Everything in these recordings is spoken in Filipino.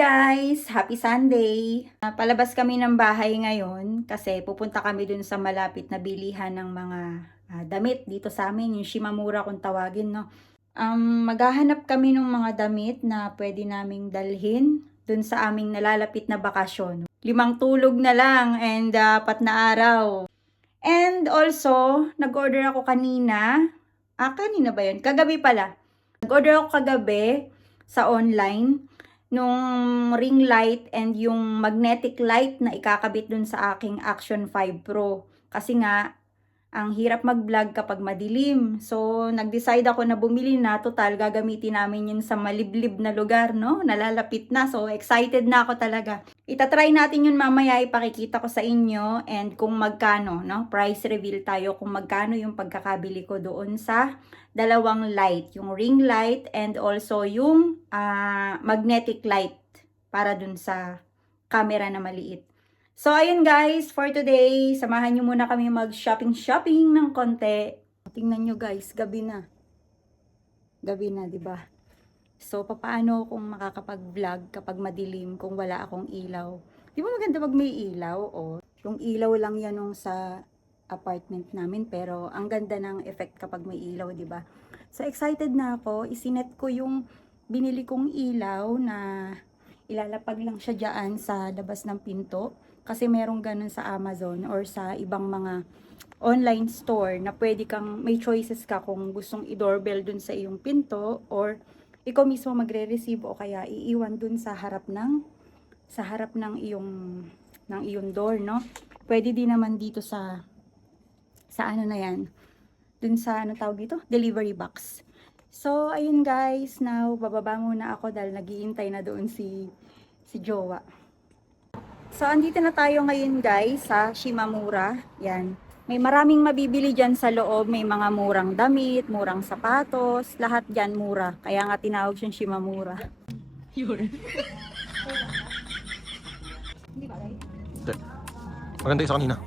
guys! Happy Sunday! Palabas kami ng bahay ngayon kasi pupunta kami dun sa malapit na bilihan ng mga damit dito sa amin, yung Shimamura kung tawagin, no? Maghahanap kami ng mga damit na pwede naming dalhin dun sa aming nalalapit na bakasyon. 5 tulog na lang and 4 na araw. And also, nag-order ako kanina. Kanina ba yun? Kagabi pala. Nag-order ako kagabi sa online nung ring light and yung magnetic light na ikakabit dun sa aking Action 5 Pro. Kasi nga, ang hirap mag-vlog kapag madilim. So, nag-decide ako na bumili na. Total, gagamitin namin yun sa maliblib na lugar, no? Nalalapit na. So, excited na ako talaga. Itatry natin yun mamaya. Ipakikita ko sa inyo. And kung magkano, no? Price reveal tayo kung magkano yung pagkakabili ko doon sa dalawang light. Yung ring light and also yung magnetic light para dun sa camera na maliit. So, ayun guys, for today, samahan nyo muna kami mag-shopping ng konti. Tingnan nyo guys, gabi na. Gabi na, di ba? So, paano kung makakapag-vlog kapag madilim kung wala akong ilaw? Di ba maganda pag may ilaw? O, yung ilaw lang yan nung sa apartment namin, pero ang ganda ng effect kapag may ilaw, di ba? So, excited na ako. Isinet ko yung binili kong ilaw na ilalapag lang siya dyan sa labas ng pinto. Kasi merong ganun sa Amazon or sa ibang mga online store na pwede kang, may choices ka kung gustong i-doorbell dun sa iyong pinto or ikaw mismo magre-receive o kaya iiwan dun sa harap ng iyong door, no? Pwede din naman dito sa ano na yan, dun sa ano tawag dito, delivery box. So ayun guys, now bababa muna ako dahil naghihintay na doon si Jowa. So, andito na tayo ngayon guys sa Shimamura. Yan. May maraming mabibili dyan sa loob. May mga murang damit, murang sapatos. Lahat dyan mura. Kaya nga tinawag siyang Shimamura. Yun. Maganda isa kanina.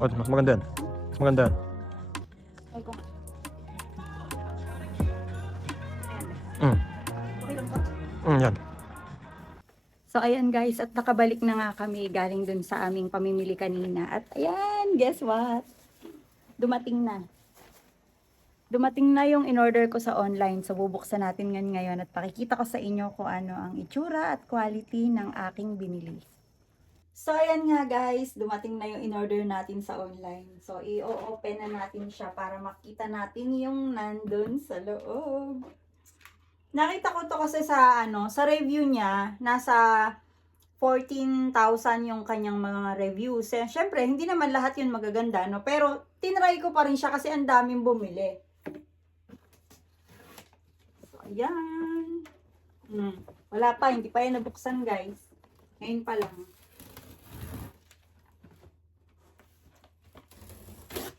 Oh, mas maganda yan. Mas maganda yan. Yan. So, ayan guys, at nakabalik na nga kami galing dun sa aming pamimili kanina. At ayan, guess what? Dumating na. Dumating na yung in-order ko sa online. So, bubuksan natin ngayon at pakikita ko sa inyo kung ano ang itsura at quality ng aking binili. So, ayan nga guys, dumating na yung in-order natin sa online. So, i-open na natin siya para makita natin yung nandun sa loob. Nakita ko to kasi sa sa review niya, nasa 14,000 yung kanyang mga reviews. Syempre, hindi naman lahat yun magaganda, no? Pero tinry ko pa rin siya kasi ang daming bumili. So, ayan. Wala pa, hindi pa yan nabuksan, guys. Ngayon pa lang.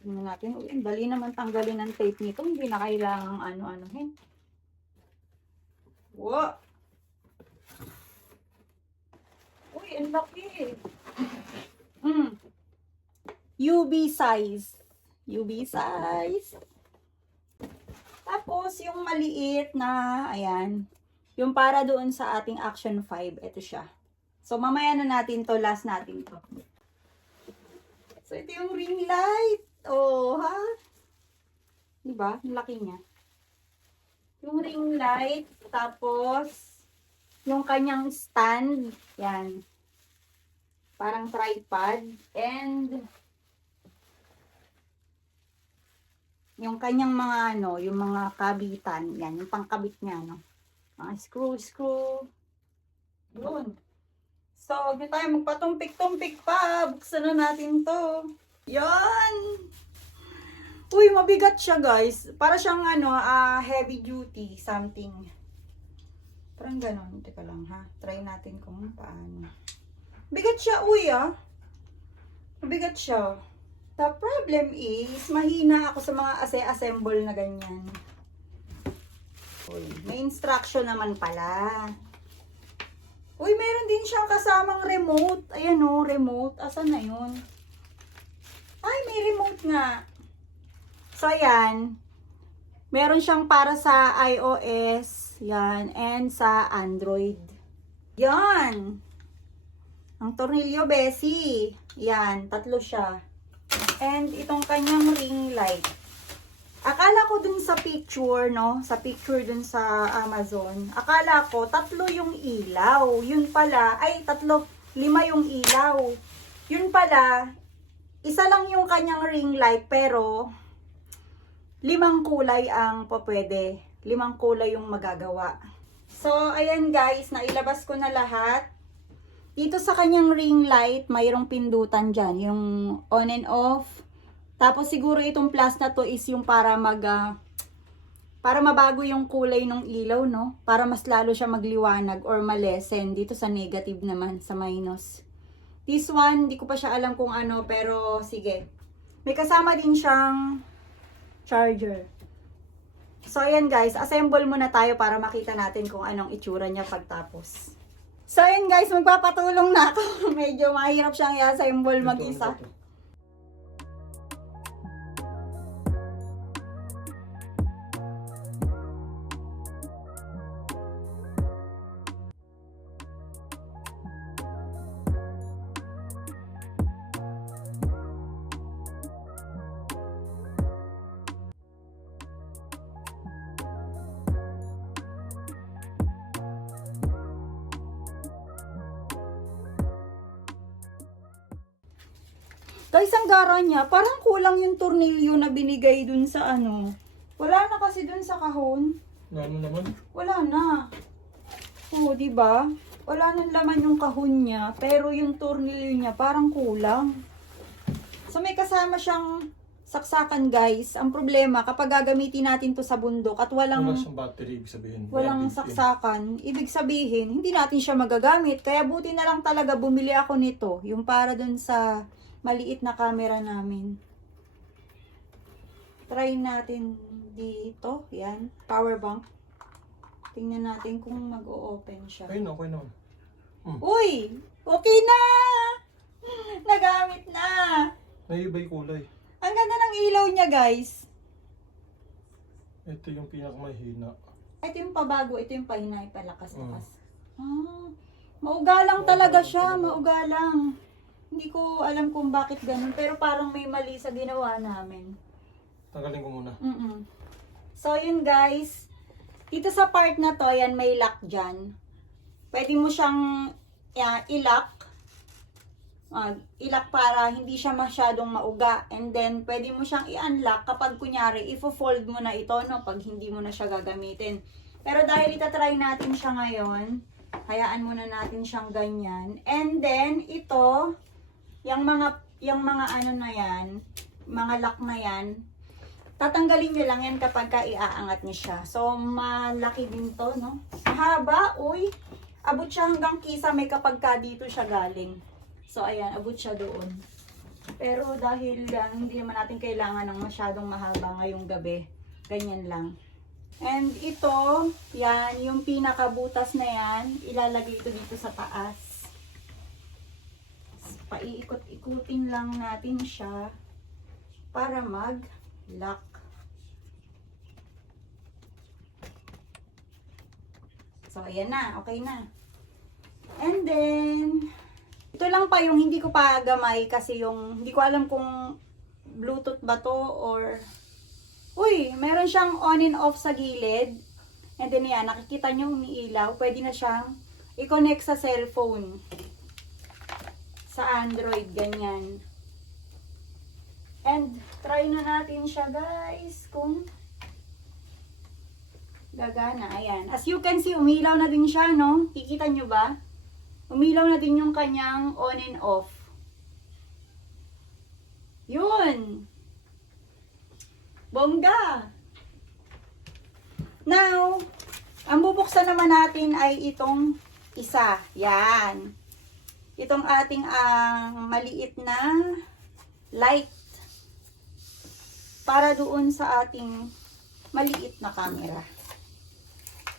Tingnan natin. Uy, dali naman tanggalin ng tape nito. Hindi na kailangang ano-anohin. Wow! Uy, ang laki. UV size. UV size. Tapos, yung maliit na, ayan, yung para doon sa ating Action 5, ito siya. So, mamaya na natin to, last natin to. So, ito yung ring light. Oh, ha? Diba? Ang laki niya. Yung ring light, tapos yung kanyang stand, yan. Parang tripod, and yung kanyang mga yung mga kabitan, yan, yung pangkabit niya, mga screw. Yun. So, huwag na tayo magpatumpik-tumpik pa. Buksan na natin to. Yan! Uy, mabigat siya guys. Para siyang heavy duty something. Parang ganon. Teka lang ha. Try natin kung paano. Bigat siya, uy Mabigat siya. The problem is, mahina ako sa mga assemble na ganyan. Uy, may instruction naman pala. Uy, meron din siyang kasamang remote. Ayan remote. Asan na yun? Ay, may remote nga. So, ayan. Meron siyang para sa iOS, yan, and sa Android. Yan. Ang tornilyo, Besi. Yan, 3 siya. And itong kanyang ring light. Akala ko dun sa picture, no? Sa picture dun sa Amazon. Akala ko 3 yung ilaw. Yun pala, ay 5 yung ilaw. Yun pala, isa lang yung kanyang ring light pero 5 kulay ang pwede. 5 kulay yung magagawa. So, ayan guys, nailabas ko na lahat. Dito sa kanyang ring light, mayroong pindutan dyan. Yung on and off. Tapos siguro itong plus na to is yung para para mabago yung kulay ng ilaw, no? Para mas lalo siya magliwanag or malesen. Dito sa negative naman, sa minus. This one, hindi ko pa siya alam kung ano, pero sige. May kasama din siyang charger. So, ayan guys, assemble muna tayo para makita natin kung anong itsura niya pagtapos. So, ayan guys, magpapatulong na ako. Medyo mahirap siyang i-assemble mag-isa. Guys, ang gara niya, parang kulang yung tornilyo na binigay dun sa ano. Wala na kasi dun sa kahon. Ano naman? Wala na. Oo, di ba? Wala nang laman yung kahon niya, pero yung tornilyo niya parang kulang. So may kasama siyang saksakan, guys. Ang problema, kapag gagamitin natin to sa bundok at Wala siyang battery, ibig sabihin. walang saksakan, ibig sabihin, hindi natin siya magagamit. Kaya buti na lang talaga bumili ako nito, yung para dun sa maliit na camera namin. Try natin dito. Yan. Power bank. Tingnan natin kung mag-o-open siya. Ayun, okay naman. Uy! Okay na! Nagamit na! Naiiba yung kulay. Ang ganda ng ilaw niya, guys. Ito yung pinakamahina. Ito yung pabago. Ito yung pahinay palakas-lakas. Maugalang talaga siya. Maugalang. Hindi ko alam kung bakit ganun. Pero parang may mali sa ginawa namin. Tanggalin ko muna. So, yun guys. Dito sa part na to, yan may lock dyan. Pwede mo siyang i-lock. I-lock para hindi siya masyadong mauga. And then, pwede mo siyang i-unlock kapag kunyari, ifo-fold mo na ito, no? Pag hindi mo na siya gagamitin. Pero dahil itatry natin siya ngayon, hayaan muna natin siyang ganyan. And then, ito, yung mga ano na yan, mga lock na yan, tatanggalin nyo lang yan kapag iaangat nyo siya. So, malaki din to, no? Mahaba, uy. Abot siya hanggang kisa may kapag ka dito siya galing. So, ayan, abot siya doon. Pero dahil hindi naman natin kailangan ng masyadong mahaba ngayong gabi, ganyan lang. And ito, yan, yung pinakabutas na yan, ilalagay ito dito sa taas. Paiikot-ikutin lang natin siya para mag-lock. So, ayan na. Okay na. And then, ito lang pa yung hindi ko pa gamay kasi yung, hindi ko alam kung Bluetooth ba to or, uy, meron siyang on and off sa gilid. And then yan, nakikita nyo umiilaw. Pwede na siyang i-connect sa cellphone. Sa Android, ganyan. And, try na natin siya guys, kung gagana. Ayan. As you can see, umilaw na din siya, no? Kikita nyo ba? Umilaw na din yung kanyang on and off. Yun! Bongga! Now, ang bubuksan naman natin ay itong isa. Yan. Itong ating maliit na light para doon sa ating maliit na camera.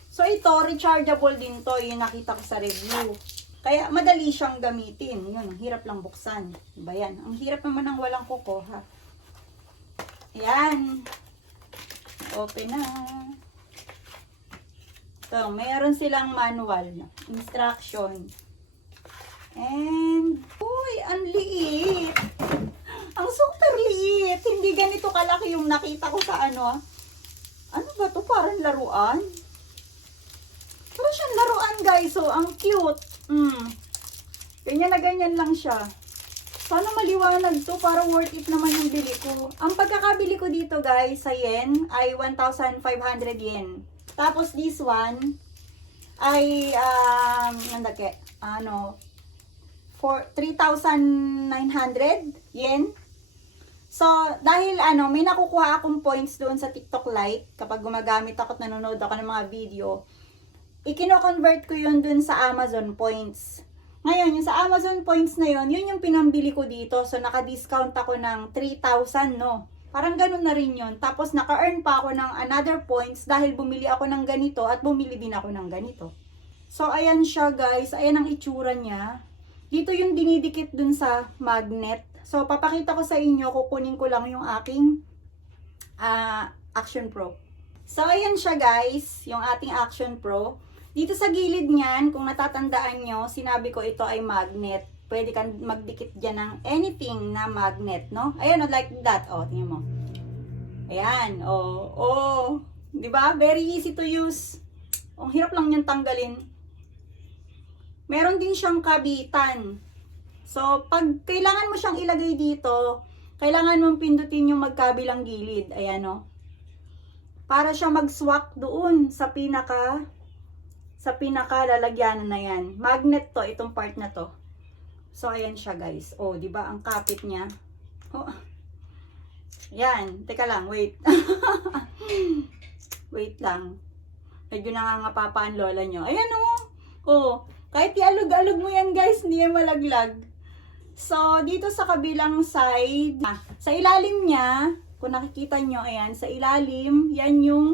So ito, rechargeable din to, yung nakita ko sa review. Kaya madali siyang gamitin. Yun, hirap lang buksan. Diba yan? Ang hirap naman ng walang kuko, ha? Ayan. Open na. So, mayroon silang manual, instruction. And, uy, ang liit. Ang super liit. Hindi ganito kalaki yung nakita ko sa ano. Ano ba to? Parang laruan. Parang siyang laruan, guys. So, ang cute. Ganyan na ganyan lang siya. Sana maliwanag to para worth it naman yung bili ko. Ang pagkakabili ko dito, guys, sa yen ay 1,500 yen. Tapos this one ay for 3,900 yen. So, dahil may nakukuha akong points doon sa TikTok Lite kapag gumagamit ako at nanonood ako ng mga video, ikino-convert ko yun doon sa Amazon points. Ngayon, yung sa Amazon points na yun, yun yung pinambili ko dito. So, naka-discount ako ng 3,000, no? Parang ganun na rin yun. Tapos, naka-earn pa ako ng another points dahil bumili ako ng ganito at bumili din ako ng ganito. So, ayan siya, guys. Ayan ang itsura niya. Dito yung dinidikit dun sa magnet. So, papakita ko sa inyo, kukunin ko lang yung aking Action Pro. So, ayan siya, guys, yung ating Action Pro. Dito sa gilid niyan, kung natatandaan nyo, sinabi ko ito ay magnet. Pwede kang magdikit dyan ng anything na magnet, no? Ayan, like that. O, tingnan mo. Ayan, o. Diba? Very easy to use. Ang hirap lang niyang tanggalin. Meron din siyang kabitan. So, pag kailangan mo siyang ilagay dito, kailangan mong pindutin yung magkabilang gilid. Ayan, o. Para siya mag-swak doon sa pinaka lalagyanan na yan. Magnet to, itong part na to. So, ayan siya, guys. O, di ba ang kapit niya? Oh. Yan. Teka lang, wait. Wait lang. Medyo nangangapa pa ang lola nyo. Ayan, o. Oh. Kahit ialog-alog mo yan, guys, hindi yan malaglag. So, dito sa kabilang side, sa ilalim niya, kung nakikita nyo, ayan, sa ilalim, yan yung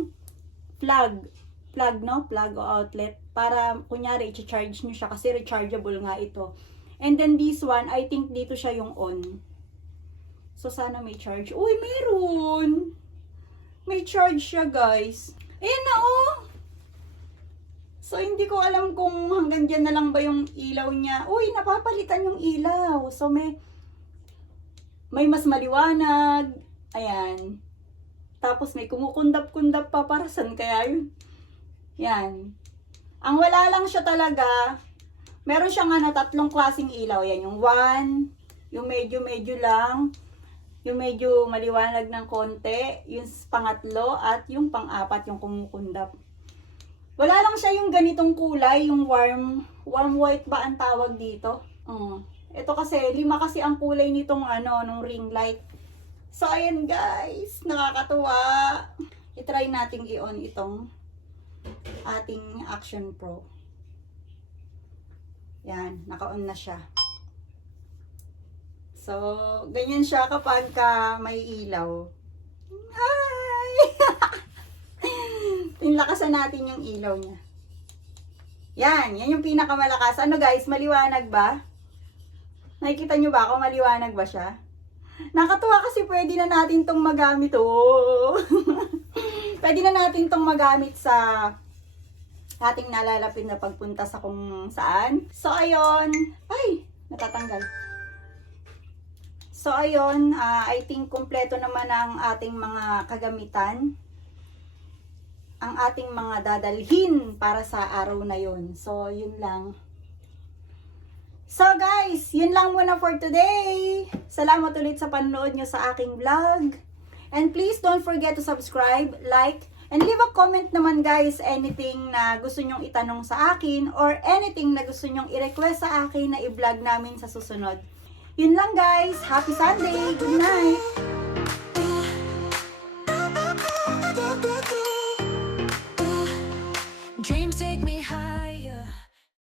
plug. Plug, no? Plug o outlet. Para, kunyari, i-charge nyo siya kasi rechargeable nga ito. And then this one, I think dito siya yung on. So, sana may charge. Uy, meron! May charge siya, guys. Ayan na, oh! So, hindi ko alam kung hanggang dyan na lang ba yung ilaw niya. Uy, napapalitan yung ilaw. So, may mas maliwanag. Ayan. Tapos, may kumukundap-kundap pa. Para saan kaya yun? Yan. Ang wala lang siya talaga, meron siyang tatlong klaseng ilaw. Yan, yung 1, yung medyo lang, yung medyo maliwanag ng konti, yung pangatlo, at yung pang-apat, yung kumukundap. Wala lang siya yung ganitong kulay, yung warm white ba ang tawag dito? Ito kasi, 5 kasi ang kulay nitong nung ring light. So, ayan guys, nakakatuwa. I-try nating i-on itong ating Action Pro. Yan, naka-on na siya. So, ganyan siya kapag may ilaw. Hi! Tinlakasan natin yung ilaw niya. Yan yung pinakamalakas. Ano guys, maliwanag ba? Nakikita nyo ba kung maliwanag ba siya? Nakatuwa kasi pwede na natin tong magamit. Pwede na natin tong magamit sa ating nalalapit na pagpunta sa kung saan. So, ayun. Ay, natatanggal. So, ayun. I think kompleto naman ang ating mga kagamitan. Ang ating mga dadalhin para sa araw na yun. So, yun lang. So, guys, yun lang muna for today. Salamat ulit sa panonood nyo sa aking vlog. And please don't forget to subscribe, like, and leave a comment naman guys, anything na gusto nyong itanong sa akin or anything na gusto nyong i-request sa akin na i-vlog namin sa susunod. Yun lang guys. Happy Sunday. Good night.